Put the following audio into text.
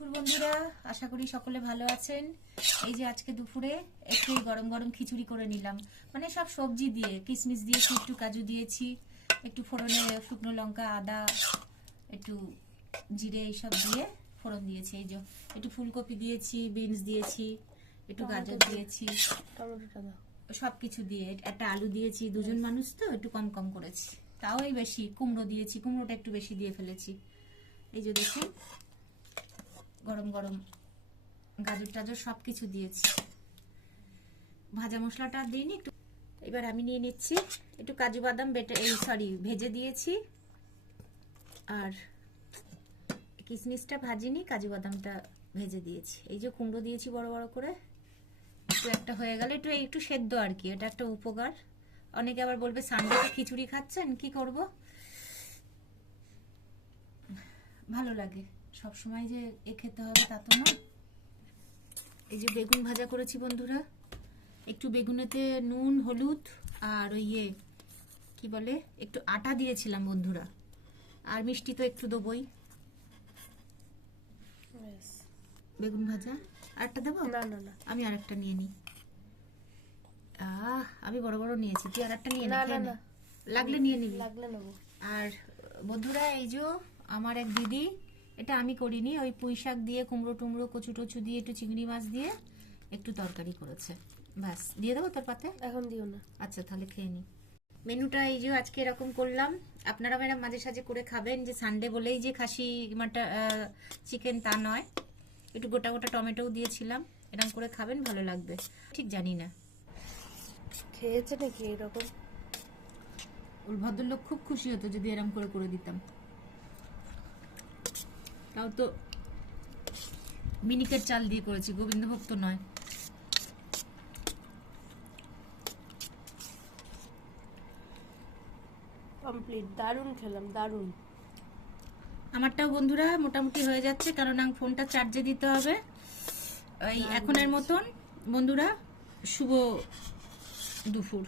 দুপুর বন্ধুরা, আশা করি সকলে ভালো আছেন। এই যে আজকে দুপুরে একটু গরম গরম খিচুড়ি করে নিলাম, মানে সব সবজি দিয়ে, কিশমিশ দিয়েছি, একটু কাজু দিয়েছি, একটু ফোড়নে শুকনো লঙ্কা, আদা, একটু জিরে এইসব দিয়ে ফোড়ন দিয়েছি। এই যে একটু ফুলকপি দিয়েছি, বিনস দিয়েছি, একটু গাজর দিয়েছি, সব কিছু দিয়ে একটা আলু দিয়েছি। দুজন মানুষ তো একটু কম কম করেছি, তাও এই বেশি কুমড়ো দিয়েছি, কুমড়োটা একটু বেশি দিয়ে ফেলেছি। এই যে দেখুন, গরম গরম গাজর টাজর সব কিছু দিয়েছি, ভাজা মশলাটা দিইনি একটু। এবার আমি নিয়ে নিচ্ছি একটু কাজু বাদাম ভেজে দিয়েছি, আর কিশমিশটা ভাজিনি, কাজু বাদামটা ভেজে দিয়েছি। এই যে কুমড়ো দিয়েছি বড় বড় করে, একটু একটা হয়ে গেলে একটু সেদ্ধ আর কি, এটা একটা উপকার। অনেকে আবার বলবে সানডেতে খিচুড়ি খাচ্ছেন, কি করব, ভালো লাগে সব সময় যে এ খেতে হবে তা তো না। এই যে বেগুন ভাজা করেছি বন্ধুরা, একটু বেগুনেতে নুন হলুদ আর কি বলে একটু আটা দিয়েছিলাম বন্ধুরা, আর মিষ্টি তো একটু দেবই। বেগুন ভাজা আরেকটা দেবো? না না না, আমি আরেকটা নিয়ে নিই। আমি বড় বড় নিয়েছি, তুই আরেকটা নিয়ে না নে, না, লাগলে নিয়ে নিবি। লাগলে নেবো। আর বন্ধুরা, এই যে আমার এক দিদি, এটা আমি করিনি, ওই পুঁই শাক দিয়ে কুমড়ো টুমড়ো কচু টচু দিয়ে একটু চিংড়ি মাছ দিয়ে একটু তরকারি করেছে। ব্যাস, দিয়ে দেবো তোর পাতে? এখন দিও না। আচ্ছা, তাহলে খেয়ে নি। মেনুটা এই যে আজকে এরকম করলাম। আপনারা ম্যাডাম মাঝে সাঝে করে খাবেন, যে সানডে বলেই যে খাসি মাটা চিকেন তা নয়। একটু গোটা গোটা টমেটোও দিয়েছিলাম, এরকম করে খাবেন, ভালো লাগবে। ঠিক জানি না খেয়েছে নাকি এরকম। ওর ভদ্রলোক খুব খুশি হতো যদি এরকম করে করে দিতাম। তাও তো মিনিকেট চাল দিয়ে করেছি, গোবিন্দভোগ তো নয়। কমপ্লিট, দারুণ খেলাম, দারুণ। আমারটাও বন্ধুরা মোটামুটি হয়ে যাচ্ছে, কারণ আমি ফোনটা চার্জে দিতে হবে। ওই এখনের মতন বন্ধুরা, শুভ দুপুর।